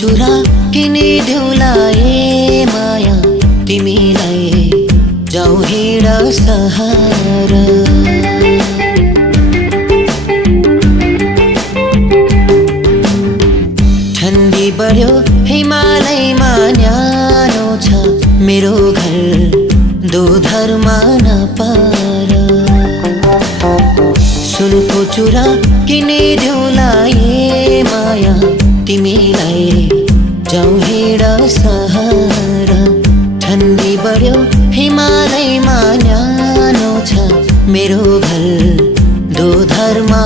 चुरा किनिदेऊला ए माया तिमीलाई जाऊ हिँड सहारा। ठन्डी बढ्यो हिमालयमा न्यानो छ मेरो घर दोधरमा नपार। सुनको चुरा किनिदेऊला ए माया तिमीलाई जाऊ हिँड सहारा। ठन्डी बढ्यो हिमालयमा न्यानो छ मेरो घर दोधरमा